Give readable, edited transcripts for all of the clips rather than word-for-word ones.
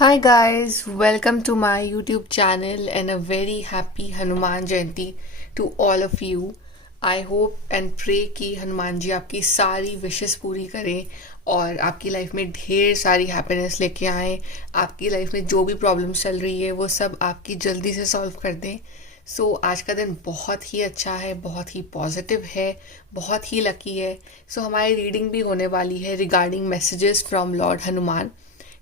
Hi guys, welcome to my YouTube channel and a very happy Hanuman Jayanti to all of you. I hope and pray कि हनुमान जी आपकी सारी wishes पूरी करें और आपकी life में ढेर सारी हैप्पीनेस लेके आए। आपकी लाइफ में जो भी प्रॉब्लम्स चल रही है वो सब आपकी जल्दी से सॉल्व कर दें। आज का दिन बहुत ही अच्छा है, बहुत ही पॉजिटिव है, बहुत ही लकी है। हमारी रीडिंग भी होने वाली है regarding messages from lord Hanuman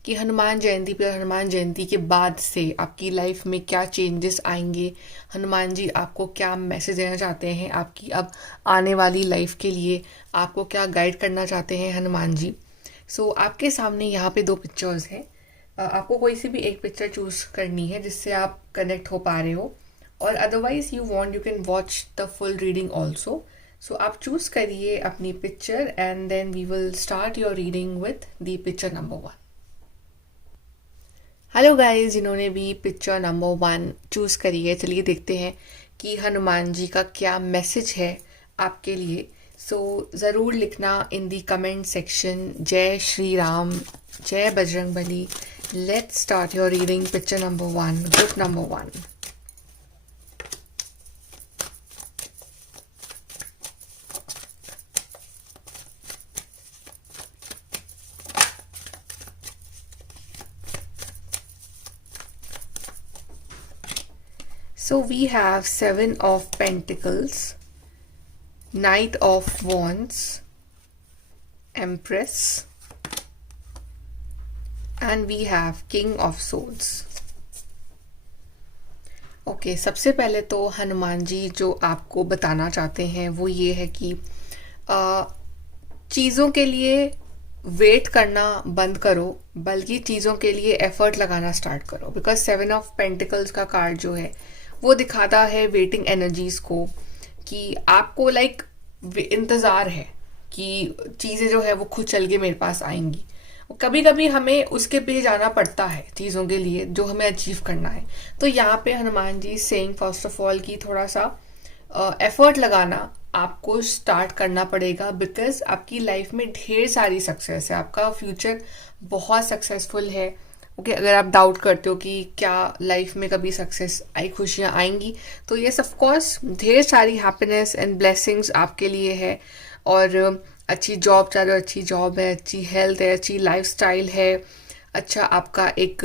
कि हनुमान जयंती पे और हनुमान जयंती के बाद से आपकी लाइफ में क्या चेंजेस आएंगे, हनुमान जी आपको क्या मैसेज देना चाहते हैं आपकी अब आने वाली लाइफ के लिए, आपको क्या गाइड करना चाहते हैं हनुमान जी। आपके सामने यहाँ पे दो पिक्चर्स हैं। आपको कोई सी भी एक पिक्चर चूज करनी है जिससे आप कनेक्ट हो पा रहे हो, और otherwise you can watch the full reading also. आप चूज करिए अपनी picture and then we will start your reading with the picture number 1। Hello guys, जिन्होंने भी पिक्चर नंबर 1 चूज़ करी है, चलिए देखते हैं कि हनुमान जी का क्या मैसेज है आपके लिए। ज़रूर लिखना इन दी कमेंट सेक्शन जय श्री राम, जय Bajrangbali. Let's start your reading picture number 1, book number 1। We have 7 of Pentacles, Knight of Wands, Empress, and we have King of Swords. Okay, सबसे पहले तो हनुमान जी जो आपको बताना चाहते हैं वो ये है कि चीज़ों के लिए वेट करना बंद करो, बल्कि चीज़ों के लिए एफर्ट लगाना स्टार्ट करो। बिकॉज 7 ऑफ पेंटिकल्स का कार्ड जो है वो दिखाता है वेटिंग एनर्जीज को, कि आपको इंतज़ार है कि चीज़ें जो है वो खुद चल के मेरे पास आएंगी। कभी कभी हमें उसके पीछे जाना पड़ता है चीज़ों के लिए जो हमें अचीव करना है। तो यहाँ पे हनुमान जी सेइंग फर्स्ट ऑफ ऑल कि थोड़ा सा एफर्ट लगाना आपको स्टार्ट करना पड़ेगा, बिकॉज आपकी लाइफ में ढेर सारी सक्सेस है, आपका फ्यूचर बहुत सक्सेसफुल है। ओके, अगर आप डाउट करते हो कि क्या लाइफ में कभी सक्सेस आई, खुशियाँ आएंगी, तो ये ऑफ कोर्स ढेर सारी हैप्पीनेस एंड ब्लेसिंग्स आपके लिए है। और अच्छी जॉब चाहे, अच्छी जॉब है, अच्छी हेल्थ है, अच्छी लाइफस्टाइल है, अच्छा आपका एक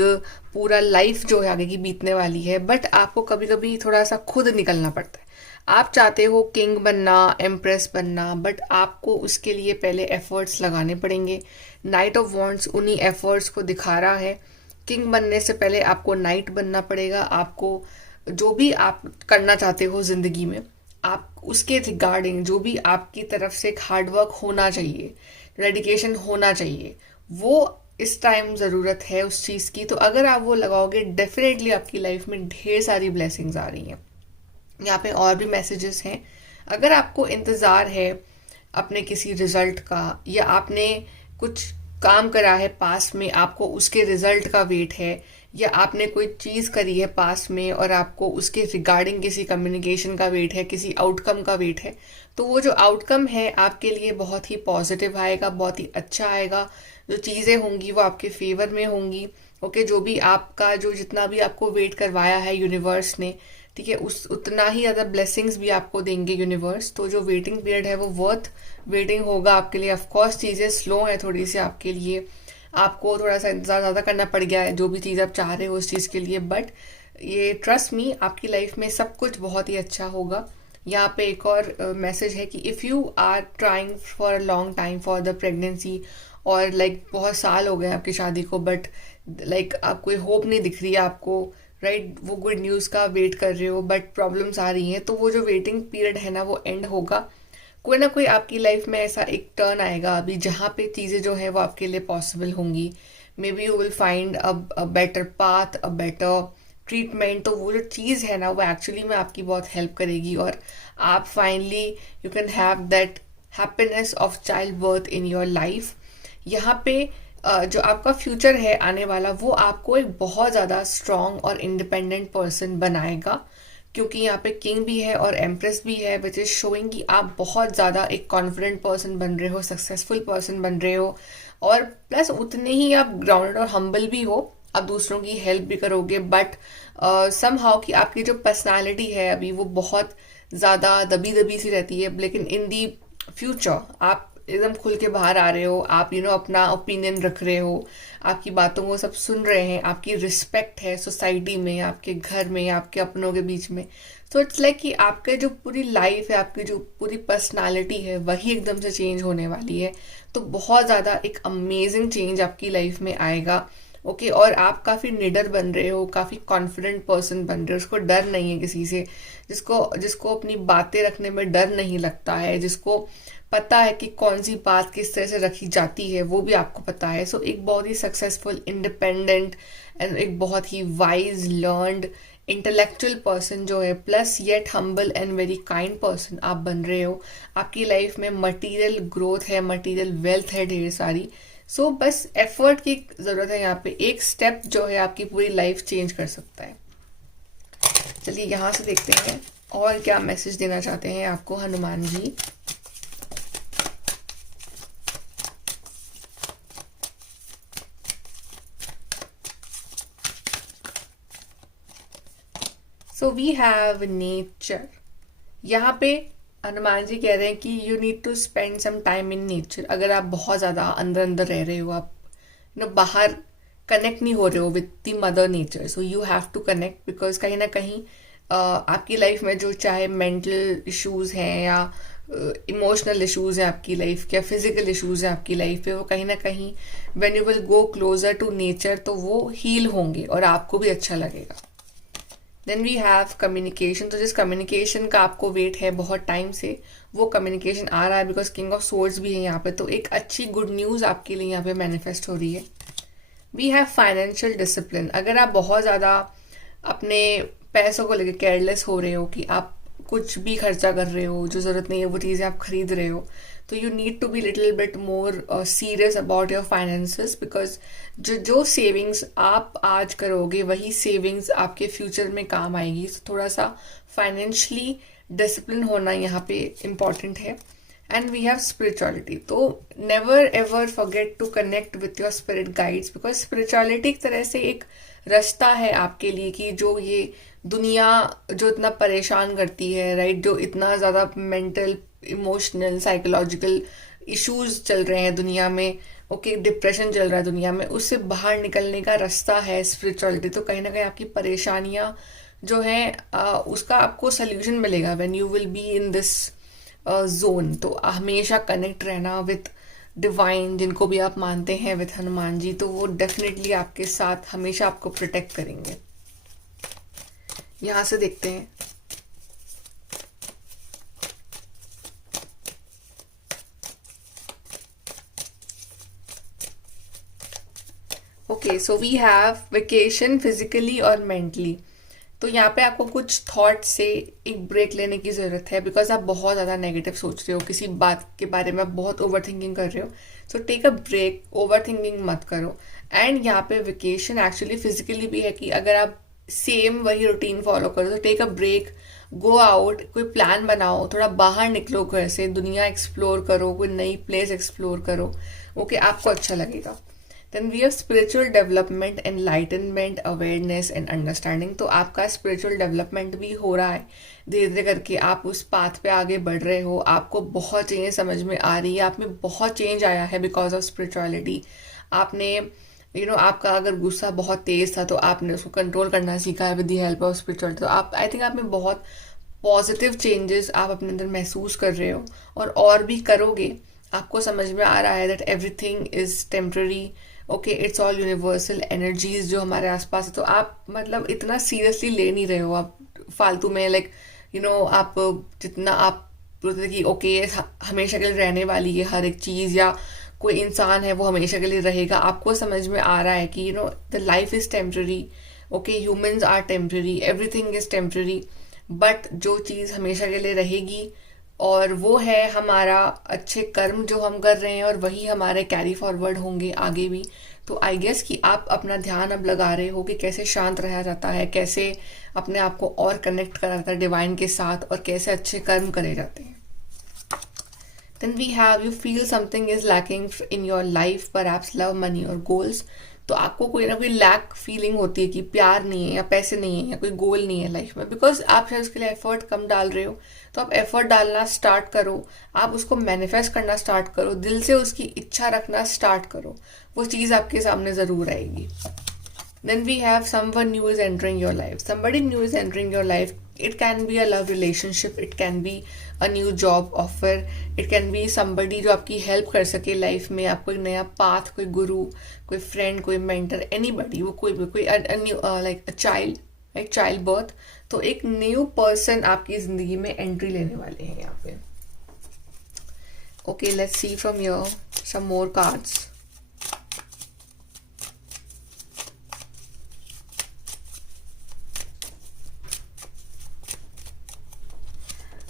पूरा लाइफ जो है आगे की बीतने वाली है। बट आपको कभी कभी थोड़ा सा खुद निकलना पड़ता है। आप चाहते हो किंग बनना, एम्प्रेस बनना, बट आपको उसके लिए पहले एफर्ट्स लगाने पड़ेंगे। नाइट ऑफ वॉन्ड्स उन्हीं एफर्ट्स को दिखा रहा है। किंग बनने से पहले आपको नाइट बनना पड़ेगा। आपको जो भी आप करना चाहते हो ज़िंदगी में, आप उसके रिगार्डिंग जो भी आपकी तरफ से एक हार्डवर्क होना चाहिए, डेडिकेशन होना चाहिए, वो इस टाइम ज़रूरत है उस चीज़ की। तो अगर आप वो लगाओगे, डेफिनेटली आपकी लाइफ में ढेर सारी ब्लेसिंग्स आ रही हैं। यहाँ पे और भी मैसेजेस हैं। अगर आपको इंतज़ार है अपने किसी रिजल्ट का, या आपने कुछ काम करा है पास में, आपको उसके रिजल्ट का वेट है, या आपने कोई चीज़ करी है पास में और आपको उसके रिगार्डिंग किसी कम्युनिकेशन का वेट है, किसी आउटकम का वेट है, तो वो जो आउटकम है आपके लिए बहुत ही पॉजिटिव आएगा, बहुत ही अच्छा आएगा। जो चीज़ें होंगी वो आपके फेवर में होंगी। ओके, जो भी आपका जो जितना भी आपको वेट करवाया है यूनिवर्स ने, ठीक है, उस उतना ही ज़्यादा ब्लेसिंग्स भी आपको देंगे यूनिवर्स। तो जो वेटिंग पीरियड है वो वर्थ वेटिंग होगा आपके लिए। ऑफकोर्स चीज़ें स्लो है थोड़ी सी आपके लिए, आपको थोड़ा सा इंतज़ार ज़्यादा करना पड़ गया है जो भी चीज़ आप चाह रहे हो उस चीज़ के लिए, बट ये ट्रस्ट मी, आपकी लाइफ में सब कुछ बहुत ही अच्छा होगा। यहाँ पे एक और मैसेज है कि if you are trying for a long time for the pregnancy, और बहुत साल हो गए आपकी शादी को, बट आप कोई होप नहीं दिख रही है आपको, राइट, वो गुड न्यूज़ का वेट कर रहे हो बट प्रॉब्लम्स आ रही हैं, तो वो जो वेटिंग पीरियड है ना वो एंड होगा। कोई ना कोई आपकी लाइफ में ऐसा एक टर्न आएगा अभी जहाँ पे चीज़ें जो है वो आपके लिए पॉसिबल होंगी। May be you will find a better path, a better treatment. तो वो जो चीज़ है ना वो एक्चुअली में आपकी बहुत हेल्प करेगी, और आप finally you can have that happiness of child birth in your life. यहाँ पे जो आपका फ्यूचर है आने वाला, वो आपको एक बहुत ज़्यादा स्ट्रॉन्ग और इंडिपेंडेंट पर्सन बनाएगा, क्योंकि यहाँ पे किंग भी है और एम्प्रेस भी है, विच इज शोइंग कि आप बहुत ज़्यादा एक कॉन्फिडेंट पर्सन बन रहे हो, सक्सेसफुल पर्सन बन रहे हो, और प्लस उतने ही आप ग्राउंडेड और हम्बल भी हो। आप दूसरों की हेल्प भी करोगे, बट समहाउ कि आपकी जो पर्सनालिटी है अभी वो बहुत ज़्यादा दबी दबी सी रहती है, लेकिन इन दी फ्यूचर आप एकदम खुल के बाहर आ रहे हो, आप अपना ओपिनियन रख रहे हो, आपकी बातों को सब सुन रहे हैं, आपकी रिस्पेक्ट है सोसाइटी में, आपके घर में, आपके अपनों के बीच में। तो इट्स लाइक कि आपका जो पूरी लाइफ है, आपकी जो पूरी पर्सनालिटी है, वही एकदम से चेंज होने वाली है। तो बहुत ज़्यादा एक अमेजिंग चेंज आपकी लाइफ में आएगा। ओके, और आप काफ़ी निडर बन रहे हो, काफ़ी कॉन्फिडेंट पर्सन बन रहे हो, उसको डर नहीं है किसी से, जिसको जिसको अपनी बातें रखने में डर नहीं लगता है, जिसको पता है कि कौन सी बात किस तरह से रखी जाती है, वो भी आपको पता है। सो एक बहुत ही सक्सेसफुल, इंडिपेंडेंट एंड एक बहुत ही वाइज, लर्नड, इंटेलेक्चुअल पर्सन जो है, plus yet humble and very kind person आप बन रहे हो। आपकी लाइफ में मटेरियल ग्रोथ है, मटेरियल वेल्थ है ढेर सारी। सो बस एफर्ट की ज़रूरत है यहाँ पे, एक स्टेप जो है आपकी पूरी लाइफ चेंज कर सकता है। चलिए यहाँ से देखते हैं और क्या मैसेज देना चाहते हैं आपको Hanuman ji. So we have nature. यहाँ पे हनुमान जी कह रहे हैं कि you need to spend some time in nature. अगर आप बहुत ज़्यादा अंदर अंदर रह रहे हो, आप बाहर कनेक्ट नहीं हो रहे हो with the mother nature, so you have to connect, because कहीं ना कहीं आपकी लाइफ में जो चाहे मेंटल इश्यूज हैं या इमोशनल इश्यूज हैं आपकी लाइफ के, या फिजिकल इश्यूज हैं आपकी लाइफ पे, वो कहीं ना कहीं when you will go closer to nature तो वो हील होंगे और आपको भी अच्छा लगेगा। Then we have communication. तो जिस कम्युनिकेशन का आपको वेट है बहुत टाइम से, वो कम्युनिकेशन आ रहा है, बिकॉज किंग ऑफ सोर्ड्स भी है यहाँ पे। तो एक अच्छी गुड न्यूज़ आपके लिए यहाँ पे मैनिफेस्ट हो रही है। We have financial discipline. अगर आप बहुत ज़्यादा अपने पैसों को लेकर केयरलेस हो रहे हो कि आप कुछ भी खर्चा कर रहे हो, जो ज़रूरत नहीं है वो चीज़ें आप खरीद रहे हो, तो you need to be little bit more serious about your finances, because जो सेविंग्स आप आज करोगे वही सेविंग्स आपके फ्यूचर में काम आएगी। तो थोड़ा सा फाइनेंशियली डिसिप्लिन होना यहाँ पे इम्पॉर्टेंट है। And we have spirituality. तो never ever forget to connect with your spirit guides, because spirituality एक तरह से एक रास्ता है आपके लिए कि जो ये दुनिया जो इतना परेशान करती है, राइट, जो इतना ज़्यादा मेंटल, इमोशनल, साइकोलॉजिकल इश्यूज चल रहे हैं दुनिया में, ओके, डिप्रेशन चल रहा है दुनिया में, उससे बाहर निकलने का रास्ता है स्पिरिचुअलिटी। तो कहीं ना कहीं आपकी परेशानियाँ जो हैं उसका आपको सोल्यूशन मिलेगा when you will be in this zone. तो हमेशा कनेक्ट रहना विथ डिवाइन, जिनको भी आप मानते हैं, विथ हनुमान जी, तो वो डेफिनेटली आपके साथ हमेशा आपको प्रोटेक्ट करेंगे। यहाँ से देखते हैं। Okay, so we have vacation physically और मेंटली। तो यहाँ पे आपको कुछ थॉट से एक ब्रेक लेने की ज़रूरत है, बिकॉज आप बहुत ज़्यादा नेगेटिव सोच रहे हो, किसी बात के बारे में आप बहुत ओवर थिंकिंग कर रहे हो। So take a break, over thinking मत करो। एंड यहाँ पे वेकेशन एक्चुअली फिजिकली भी है कि अगर आप सेम वही रूटीन फॉलो करो, तो take a break, go out, कोई प्लान बनाओ, थोड़ा बाहर निकलो घर से, दुनिया एक्सप्लोर करो, कोई नई प्लेस एक्सप्लोर करो। ओके, आपको अच्छा लगेगा। Then we have spiritual development, enlightenment, awareness and understanding. तो आपका स्पिरिचुअल डेवलपमेंट भी हो रहा है, धीरे धीरे करके आप उस पाथ पे आगे बढ़ रहे हो, आपको बहुत चेंज समझ में आ रही है, आप में बहुत चेंज आया है बिकॉज ऑफ स्पिरिचुअलिटी। आपने आपका अगर गुस्सा बहुत तेज था तो आपने उसको कंट्रोल करना सीखा है with the help of spirituality. तो आप, आई थिंक, आप में बहुत पॉजिटिव चेंजेस आप अपने अंदर महसूस कर रहे हो और भी करोगे। आपको समझ में आ रहा है that everything is temporary, okay, it's all universal energies जो हमारे आसपास है। तो आप मतलब इतना सीरियसली ले नहीं रहे हो आप फालतू में, लाइक आप जितना आप बोलते थे कि ओके हमेशा के लिए रहने वाली है हर एक चीज़, या कोई इंसान है वो हमेशा के लिए रहेगा, आपको समझ में आ रहा है कि the life is temporary, okay, humans are temporary, everything is temporary, but जो चीज़ हमेशा के लिए रहेगी और वो है हमारा अच्छे कर्म जो हम कर रहे हैं, और वही हमारे कैरी फॉरवर्ड होंगे आगे भी। तो आई गेस कि आप अपना ध्यान अब लगा रहे हो कि कैसे शांत रहा जाता है, कैसे अपने आप को और कनेक्ट करा जाता है डिवाइन के साथ, और कैसे अच्छे कर्म करे जाते हैं। Then we have, you feel something is lacking in your life, perhaps love, money or goals. तो आपको कोई ना कोई लैक फीलिंग होती है कि प्यार नहीं है या पैसे नहीं है या कोई गोल नहीं है लाइफ में, बिकॉज आप शायद उसके लिए एफर्ट कम डाल रहे हो। तो आप एफर्ट डालना स्टार्ट करो, आप उसको मैनिफेस्ट करना स्टार्ट करो, दिल से उसकी इच्छा रखना स्टार्ट करो, वो चीज़ आपके सामने ज़रूर आएगी। Then we have someone new is entering your life. Somebody new is entering your life. It can be a love relationship. It can be a new job offer. It can be somebody जो आपकी help कर सके life में, आपको एक नया path, कोई गुरु, कोई फ्रेंड, कोई मेंटर, एनीबडी, वो कोई भी, कोई new like a child, like child birth. तो एक न्यू पर्सन आपकी जिंदगी में एंट्री लेने वाले हैं यहाँ पे। Okay, let's see from your some more cards.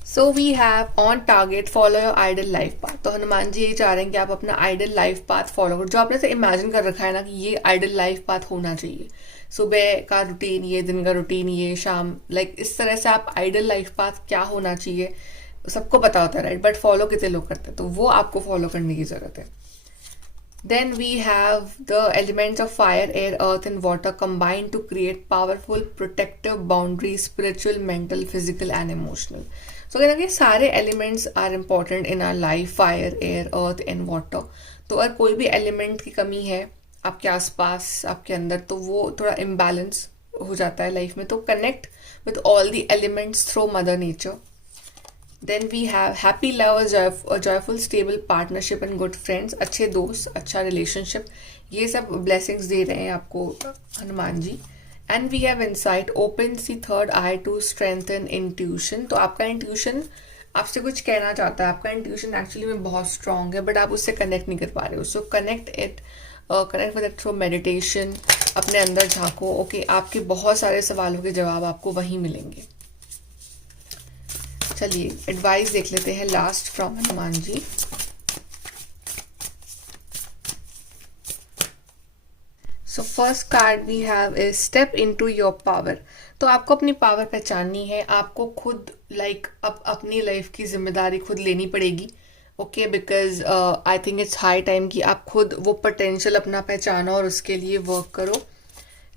So we have on target follow your idol life path. तो हनुमान जी ये चाह रहे हैं कि आप अपना आइडल लाइफ पाथ फॉलो करो, जो आपने से इमेजिन कर रखा है ना कि ये आइडल लाइफ पाथ होना चाहिए। सुबह का रूटीन ये, दिन का रूटीन ये, शाम, लाइक इस तरह से आप आइडल लाइफ पाथ क्या होना चाहिए सबको पता होता है, राइट, बट फॉलो कितने लोग करते हैं, तो वो आपको फॉलो करने की जरूरत है। Then we have the elements of fire, air, earth and water combined to create powerful protective boundaries, spiritual, mental, physical and emotional. So कहना कि सारे elements are important in our life, fire, air, earth and water. तो अगर कोई भी element की कमी है आपके आसपास, आपके अंदर, तो वो थोड़ा imbalance हो जाता है लाइफ में। तो connect with all the elements through mother nature. Then we have happy love, a joyful, stable partnership and good friends. अच्छे दोस्त, अच्छा रिलेशनशिप, ये सब ब्लेसिंग्स दे रहे हैं आपको Hanuman ji. And we have insight, open see third eye to strengthen intuition. तो आपका इंट्यूशन आपसे कुछ कहना चाहता है, आपका इंट्यूशन एक्चुअली में बहुत स्ट्रांग है, बट आप उससे कनेक्ट नहीं कर पा रहे हो। सो connect with it through meditation. अपने अंदर झांको। ओके, आपके बहुत सारे सवालों के जवाब आपको वहीं मिलेंगे। चलिए एडवाइस देख लेते हैं last from Hanuman ji. So first card we have is step into your power. तो आपको अपनी पावर पहचाननी है, आपको खुद अपनी लाइफ की जिम्मेदारी खुद लेनी पड़ेगी। Okay, because I think it's high time कि आप खुद वो पोटेंशियल अपना पहचानो और उसके लिए वर्क करो।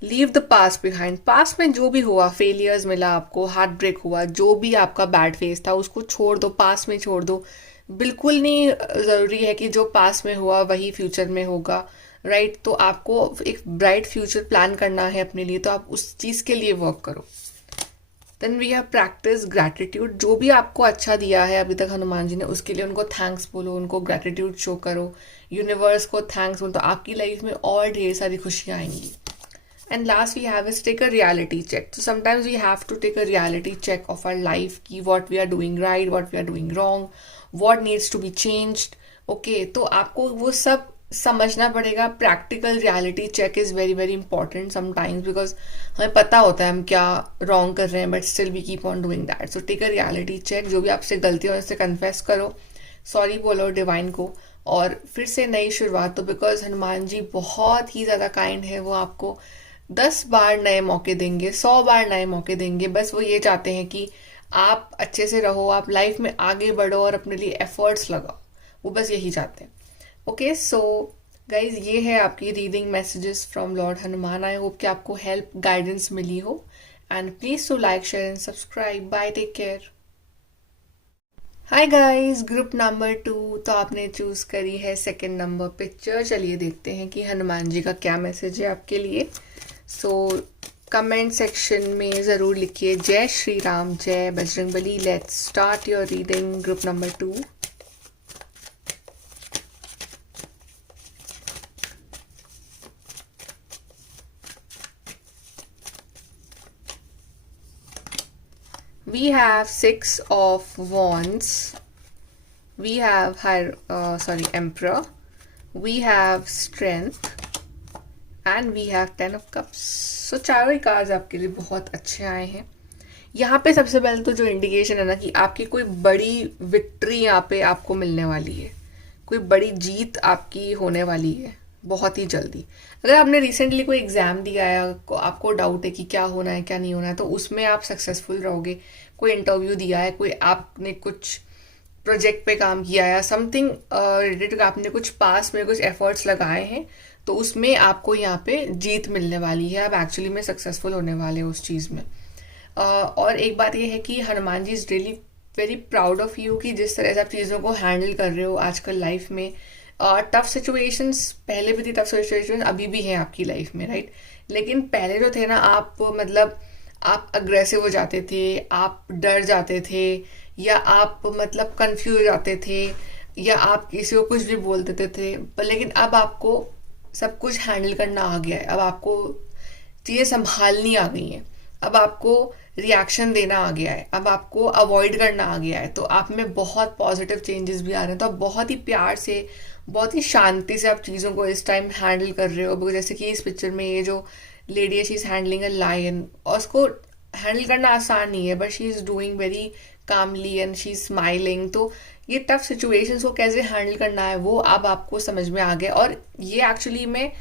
Leave the past behind. Past में जो भी हुआ, फेलियर्स मिला आपको, हार्ट ब्रेक हुआ, जो भी आपका बैड फेस था उसको छोड़ दो, पास्ट में छोड़ दो। बिल्कुल नहीं ज़रूरी है कि जो पास्ट में हुआ वही फ्यूचर में होगा, राइट। तो आपको एक ब्राइट फ्यूचर प्लान करना है अपने लिए, तो आप उस चीज़ के लिए वर्क करो। Then we have practice gratitude. जो भी आपको अच्छा दिया है अभी तक हनुमान जी ने, उसके लिए उनको थैंक्स बोलो, उनको ग्रैटिट्यूड शो करो, यूनिवर्स को थैंक्स बोलो, तो आपकी लाइफ में और ढेर सारी खुशियाँ आएंगी। And last we have is take a reality check. So sometimes we have to take a reality check of our life, ki what we are doing right, what we are doing wrong, what needs to be changed. Okay, तो आपको वो सब समझना पड़ेगा। Practical reality check is very very important sometimes, because हमें पता होता है हम क्या रॉन्ग कर रहे हैं, but still we keep on doing that. So take a reality check. जो भी आपसे गलती हो उससे कन्फेस करो, सॉरी बोलो डिवाइन को, और फिर से नई शुरुआत। तो बिकॉज हनुमान जी बहुत ही ज़्यादा काइंड है, वो आपको 10 बार नए मौके देंगे, 100 बार नए मौके देंगे। बस वो ये चाहते हैं कि आप अच्छे से रहो, आप लाइफ में आगे बढ़ो और अपने लिए एफर्ट्स लगाओ, वो बस यही चाहते हैं। ओके, सो गाइज ये है आपकी reading messages from lord Hanuman. I hope कि आपको हेल्प गाइडेंस मिली हो, and please to like, share and subscribe. Bye, take care. Hi guys, group number 2। तो आपने चूज करी है सेकंड नंबर पिक्चर। चलिए देखते हैं कि हनुमान जी का क्या मैसेज है आपके लिए। सो कमेंट सेक्शन में ज़रूर लिखिए जय श्री राम, जय Bajrangbali. Let's start your reading, group number 2। We have 6 of Wands. We have Emperor. We have Strength. And we have 10 of cups. सो चारों ही कार्ड्स आपके लिए बहुत अच्छे आए हैं। यहाँ पे सबसे पहले तो जो इंडिकेशन है ना कि आपकी कोई बड़ी विक्ट्री यहाँ पे आपको मिलने वाली है, कोई बड़ी जीत आपकी होने वाली है बहुत ही जल्दी। अगर आपने रिसेंटली कोई एग्जाम दिया है, आपको डाउट है कि क्या होना है क्या नहीं होना है, तो उसमें आप सक्सेसफुल रहोगे। कोई इंटरव्यू दिया है, कोई आपने कुछ प्रोजेक्ट पे काम किया है, समथिंग रिलेटेड आपने कुछ पास में कुछ एफर्ट्स लगाए हैं, तो उसमें आपको यहाँ पे जीत मिलने वाली है, आप एक्चुअली में सक्सेसफुल होने वाले हो उस चीज़ में। और एक बात ये है कि Hanuman ji is really very proud of you कि जिस तरह से आप चीज़ों को हैंडल कर रहे हो आजकल लाइफ में। टफ सिचुएशंस पहले भी थी, टफ सिचुएशन अभी भी है आपकी लाइफ में, राइट। लेकिन पहले जो थे ना, आप मतलब आप अग्रेसिव हो जाते थे, आप डर जाते थे, या आप मतलब कंफ्यूज हो जाते थे, या आप किसी को कुछ भी बोल देते थे। पर लेकिन अब आपको सब कुछ हैंडल करना आ गया है, अब आपको चीज़ें संभालनी आ गई हैं, अब आपको रिएक्शन देना आ गया है, अब आपको अवॉइड करना आ गया है। तो आप में बहुत पॉजिटिव चेंजेस भी आ रहे हैं। तो आप बहुत ही प्यार से, बहुत ही शांति से आप चीज़ों को इस टाइम हैंडल कर रहे हो। बिकॉज जैसे कि इस पिक्चर में ये जो लेडी है, she is handling a lion, और उसको हैंडल करना आसान नहीं है, but she is doing very calmly and she is smiling. तो ये टफ सिचुएशंस को कैसे हैंडल करना है वो अब आपको समझ में आ गया। और ये एक्चुअली में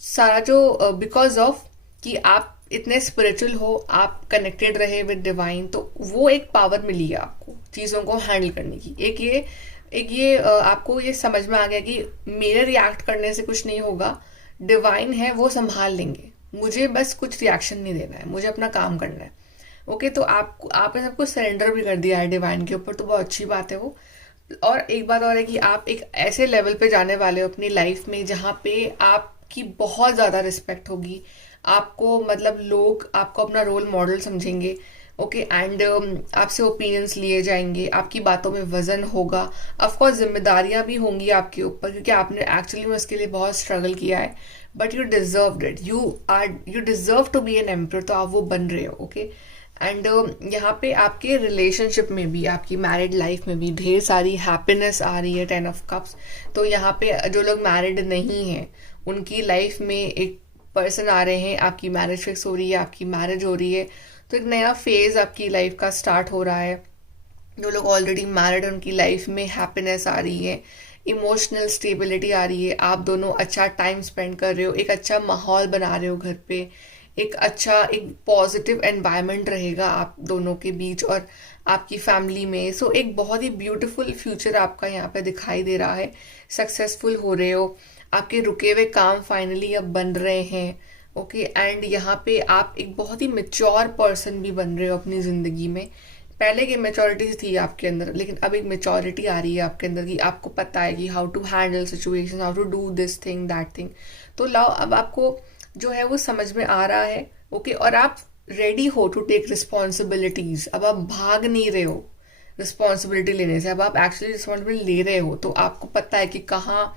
सारा जो बिकॉज ऑफ कि आप इतने स्पिरिचुअल हो, आप कनेक्टेड रहे विद डिवाइन, तो वो एक पावर मिली है आपको चीज़ों को हैंडल करने की। एक ये आपको ये समझ में आ गया कि मेरे रिएक्ट करने से कुछ नहीं होगा, डिवाइन है वो संभाल लेंगे, मुझे बस कुछ रिएक्शन नहीं देना है, मुझे अपना काम करना है। ओके, तो आपने सब कुछ सरेंडर भी कर दिया है डिवाइन के ऊपर, तो बहुत अच्छी बात है वो। और एक बात और है कि आप एक ऐसे लेवल पे जाने वाले हो अपनी लाइफ में जहाँ पे आपकी बहुत ज़्यादा रिस्पेक्ट होगी, आपको मतलब लोग आपको अपना रोल मॉडल समझेंगे। ओके, एंड आपसे ओपिनियंस लिए जाएंगे, आपकी बातों में वजन होगा। ऑफ कोर्स जिम्मेदारियां भी होंगी आपके ऊपर, क्योंकि आपने एक्चुअली में उसके लिए बहुत स्ट्रगल किया है, but you deserve it, you deserve to be an empress, तो आप वो बन रहे हो। ओके, एंड यहाँ पे आपके रिलेशनशिप में भी, आपकी मैरिड लाइफ में भी ढेर सारी हैप्पीनेस आ रही है, 10 ऑफ कप्स। तो यहाँ पे जो लोग मैरिड नहीं हैं उनकी लाइफ में एक पर्सन आ रहे हैं, आपकी मैरिज फिक्स हो रही है, आपकी मैरिज हो रही है, तो एक नया फेज आपकी लाइफ का स्टार्ट हो रहा है। जो लोग ऑलरेडी मैरिड, उनकी लाइफ में हैप्पीनेस आ रही है, इमोशनल स्टेबिलिटी आ रही है, आप दोनों अच्छा टाइम स्पेंड कर रहे हो, एक अच्छा माहौल बना रहे हो घर पे, एक पॉजिटिव एनवायरनमेंट रहेगा आप दोनों के बीच और आपकी फैमिली में। सो एक बहुत ही ब्यूटीफुल फ्यूचर आपका यहाँ पे दिखाई दे रहा है। सक्सेसफुल हो रहे हो, आपके रुके हुए काम फाइनली अब बन रहे हैं। ओके, एंड यहाँ पे आप एक बहुत ही मेच्योर पर्सन भी बन रहे हो अपनी ज़िंदगी में। पहले की मेच्योरिटी थी आपके अंदर, लेकिन अब एक मेच्योरिटी आ रही है आपके अंदर कि आपको पता है कि how to handle situation, how to do this thing that thing. तो लाओ, अब आपको जो है वो समझ में आ रहा है। ओके, और आप रेडी हो टू टेक रिस्पॉन्सिबिलिटीज। अब आप भाग नहीं रहे हो रिस्पॉन्सिबिलिटी लेने से, अब आप एक्चुअली रिस्पॉन्सिबिलिटी ले रहे हो। तो आपको पता है कि कहाँ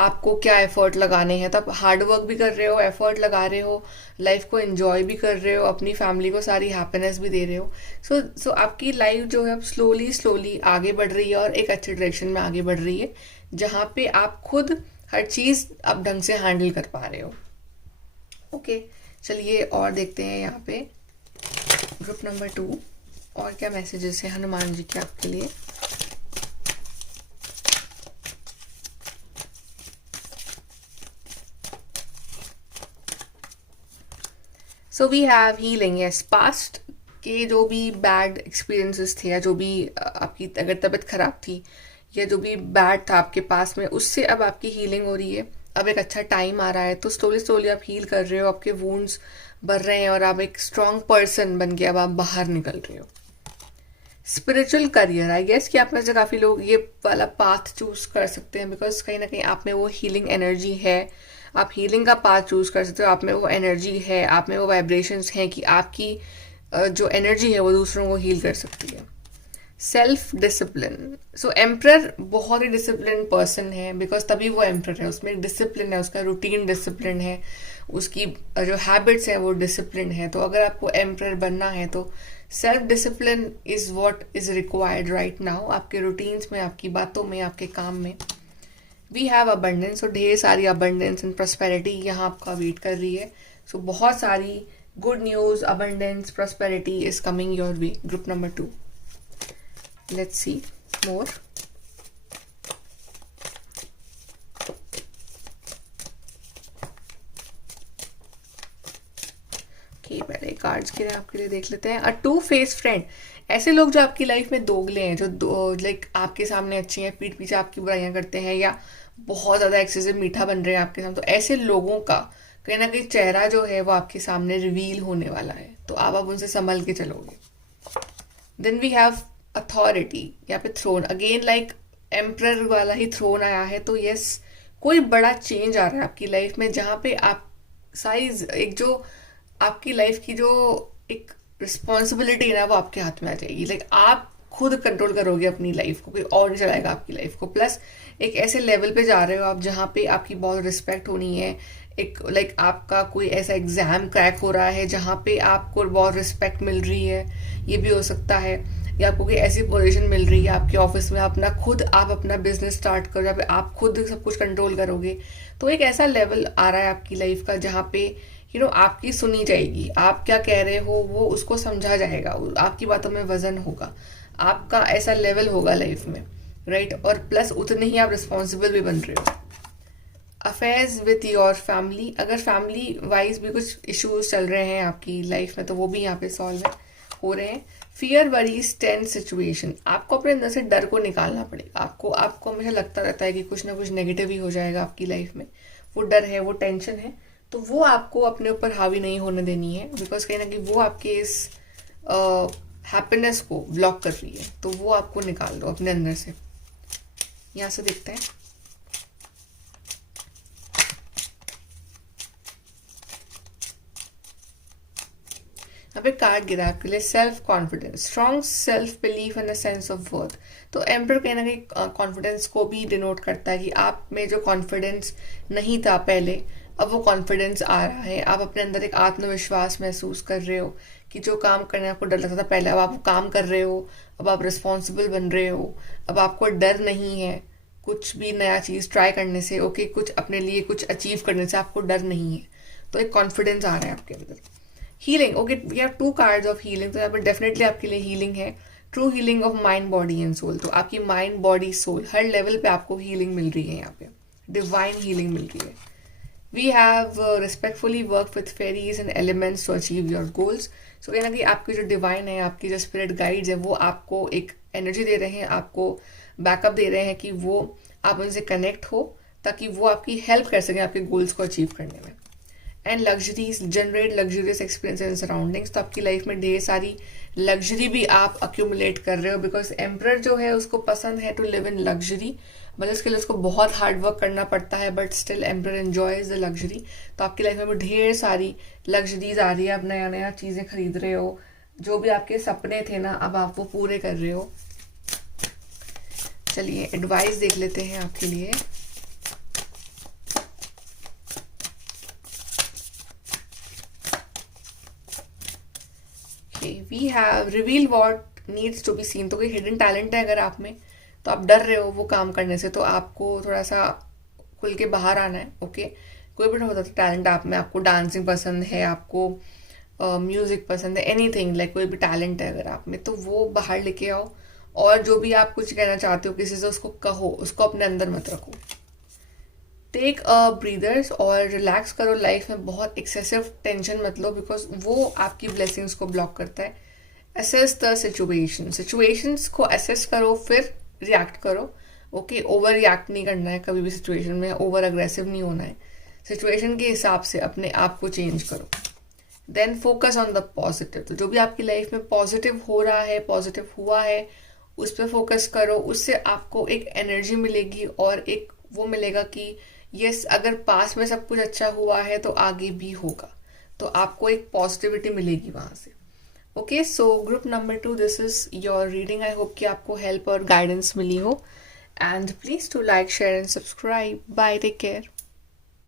आपको क्या एफर्ट लगाने हैं, तो आप हार्ड वर्क भी कर रहे हो, एफर्ट लगा रहे हो, लाइफ को एंजॉय भी कर रहे हो, अपनी फैमिली को सारी हैप्पीनेस भी दे रहे हो। सो आपकी लाइफ जो है अब स्लोली स्लोली आगे बढ़ रही है और एक अच्छे डायरेक्शन में आगे बढ़ रही है, जहाँ पे आप खुद हर चीज़ अब ढंग से हैंडल कर पा रहे हो। ओके, चलिए और देखते हैं यहाँ पे ग्रुप नंबर 2 और क्या मैसेजेस है हनुमान जी के आपके लिए। So we have healing. Yes, past के जो भी बैड एक्सपीरियंसेस थे, या जो भी आपकी अगर तबीयत खराब थी, या जो भी बैड था आपके पास में, उससे अब आपकी हीलिंग हो रही है। अब एक अच्छा टाइम आ रहा है, तो स्लोली स्लोली आप हील कर रहे हो, आपके वुंड्स भर रहे हैं और आप एक स्ट्रॉन्ग पर्सन बन के अब आप बाहर निकल रहे हो। स्पिरिचुअल करियर, आई गेस कि आप में से काफ़ी लोग ये वाला पाथ चूज कर सकते हैं, बिकॉज कहीं ना कहीं आप में वो हीलिंग एनर्जी है, आप हीलिंग का पाथ चूज कर सकते हो, आप में वो एनर्जी है, आप में वो वाइब्रेशंस हैं कि आपकी जो एनर्जी है वो दूसरों को हील कर सकती है। सेल्फ डिसिप्लिन, सो एम्प्रर बहुत ही डिसिप्लिन पर्सन है, बिकॉज तभी वो एम्प्रर है, उसमें डिसिप्लिन है, उसका रूटीन डिसिप्लिन है, उसकी जो हैबिट्स हैं वो डिसिप्लिन है। तो अगर आपको एम्प्रर बनना है तो self discipline is what is required right now, आपके रूटीन्स में, आपकी बातों में, आपके काम में। वी हैव अबंडेंस, और ढेर सारी अबंडेंस एंड प्रॉस्पेरिटी यहाँ आपका वेट कर रही है। सो बहुत सारी good news, abundance, prosperity is coming your way. Group number 2, let's see more. पहले कार्ड्स के लिए आपके लिए देख लेते हैं। अ टू फेस फ्रेंड, ऐसे लोग जो आपकी लाइफ में दोगले हैं, जो लाइक आपके सामने अच्छे हैं, पीठ पीछे आपकी बुराइयां करते हैं, या बहुत ज़्यादा एक्सेसिव मीठा बन रहे हैं आपके सामने, तो ऐसे लोगों का कहीं ना कहीं चेहरा जो है वो आपके सामने रिवील होने वाला है, तो आप उनसे संभल के चलोगे। देन वी हैव अथॉरिटी, यहाँ पे थ्रोन अगेन, लाइक एम्प्रर वाला ही थ्रोन आया है, तो यस कोई बड़ा चेंज आ रहा है आपकी लाइफ में, जहाँ पे आप साइज एक जो आपकी लाइफ की जो एक रिस्पॉन्सिबिलिटी है ना वो आपके हाथ में आ जाएगी। लाइक आप खुद कंट्रोल करोगे अपनी लाइफ को, कोई और नहीं चलाएगा आपकी लाइफ को। प्लस एक ऐसे लेवल पे जा रहे हो आप जहाँ पे आपकी बहुत रिस्पेक्ट होनी है। एक लाइक आपका कोई ऐसा एग्जाम क्रैक हो रहा है जहाँ पे आपको बहुत रिस्पेक्ट मिल रही है, ये भी हो सकता है। या आपको कोई ऐसी पोजीशन मिल रही है आपके ऑफिस में, आप अपना बिजनेस स्टार्ट करो जहाँ पे आप खुद सब कुछ कंट्रोल करोगे। तो एक ऐसा लेवल आ रहा है आपकी लाइफ का जहाँ पे आपकी सुनी जाएगी, आप क्या कह रहे हो वो उसको समझा जाएगा, आपकी बातों में वजन होगा, आपका ऐसा लेवल होगा लाइफ में, राइट। और प्लस उतने ही आप रिस्पॉन्सिबल भी बन रहे हो। अफेयर्स विथ योर फैमिली, अगर फैमिली वाइज भी कुछ इश्यूज चल रहे हैं आपकी लाइफ में तो वो भी यहाँ पे सॉल्व हो रहे हैं। फियर वरीज टेंस सिचुएशन, आपको अपने अंदर से डर को निकालना पड़ेगा। आपको हमेशा लगता रहता है कि कुछ ना कुछ नेगेटिव ही हो जाएगा आपकी लाइफ में, वो डर है, वो टेंशन है, तो वो आपको अपने ऊपर हावी नहीं होने देनी है, बिकॉज कहीं ना कहीं वो आपके इस हैप्पीनेस को ब्लॉक कर रही है, तो वो आपको निकाल दो अपने अंदर से। यहाँ से देखते हैं, यहाँ पे कार्ड गिरा आपके लिए self confidence, strong self belief and a sense of worth. तो एम्पर कहीं ना कहीं कॉन्फिडेंस को भी डिनोट करता है कि आप में जो कॉन्फिडेंस नहीं था पहले, अब वो कॉन्फिडेंस आ रहा है। आप अपने अंदर एक आत्मविश्वास महसूस कर रहे हो कि जो काम करने आपको डर लगता था पहले, अब आप काम कर रहे हो, अब आप रिस्पॉन्सिबल बन रहे हो, अब आपको डर नहीं है कुछ भी नया चीज़ ट्राई करने से, ओके कुछ अपने लिए कुछ अचीव करने से आपको डर नहीं है, तो एक कॉन्फिडेंस आ रहा है आपके अंदर। Healing, okay we have 2 cards of healing, तो यहाँ पर डेफिनेटली आपके लिए हीलिंग है। True healing of mind body and soul, तो आपकी माइंड बॉडी सोल हर लेवल पे आपको हीलिंग मिल रही है, यहाँ पे डिवाइन हीलिंग मिल रही है। We have respectfully work with fairies and elements to achieve your goals, so कहीं ना कहीं आपकी जो डिवाइन है, आपकी जो स्पिरिट गाइड्स है, वो आपको एक एनर्जी दे रहे हैं, आपको बैकअप दे रहे हैं कि वो आप उनसे कनेक्ट हो ताकि वो आपकी हेल्प कर सकें आपके गोल्स को अचीव करने में। And luxuries, generate luxurious experience in surroundings, तो आपकी लाइफ में ढेर सारी लग्जरी भी आप अक्यूमुलेट कर रहे हो, बिकॉज एम्परर जो है उसको पसंद है टू लिव इन लग्जरी, मतलब इसके लिए उसको बहुत हार्ड वर्क करना पड़ता है, but still emperor enjoys the luxury. तो आपकी लाइफ में भी ढेर सारी लग्जरीज आ रही है, आप नया नया चीज़ें खरीद रहे हो, जो भी आपके सपने थे ना अब आप वो पूरे कर रहे हो। चलिए एडवाइस देख लेते हैं आपके लिए। We have reveal what needs to be seen, तो कोई हिडन टैलेंट है अगर आप में, तो आप डर रहे हो वो काम करने से, तो आपको थोड़ा सा खुल के बाहर आना है, ओके। कोई भी होता है टैलेंट आप में, आपको डांसिंग पसंद है, आपको म्यूजिक पसंद है, एनीथिंग लाइक कोई भी टैलेंट है अगर आप में, तो वो बाहर लेके आओ। और जो भी आप कुछ कहना चाहते हो किसी से, उसको कहो, उसको अपने अंदर मत रखो। टेक अ ब्रीदर्स और रिलैक्स करो, लाइफ में बहुत एक्सेसिव टेंशन मत लो, बिकॉज वो आपकी ब्लेसिंग्स को ब्लॉक करता है। असेस द सिचुएशंस को असेस करो, फिर रिएक्ट करो, ओके। ओवर रिएक्ट नहीं करना है कभी भी सिचुएशन में, ओवर अग्रेसिव नहीं होना है, सिचुएशन के हिसाब से अपने आप को चेंज करो। Then focus on the positive, तो जो भी आपकी लाइफ में पॉजिटिव हो रहा है, पॉजिटिव हुआ है, उस पर फोकस करो, उससे आपको एक एनर्जी मिलेगी और एक वो मिलेगा कि यस अगर पास में सब कुछ अच्छा हुआ है तो आगे भी होगा, तो आपको एक पॉजिटिविटी मिलेगी वहां से, okay. So group number 2, this is your reading. I hope कि आपको हेल्प और गाइडेंस मिली हो, and please to like, share and subscribe. Bye, take care.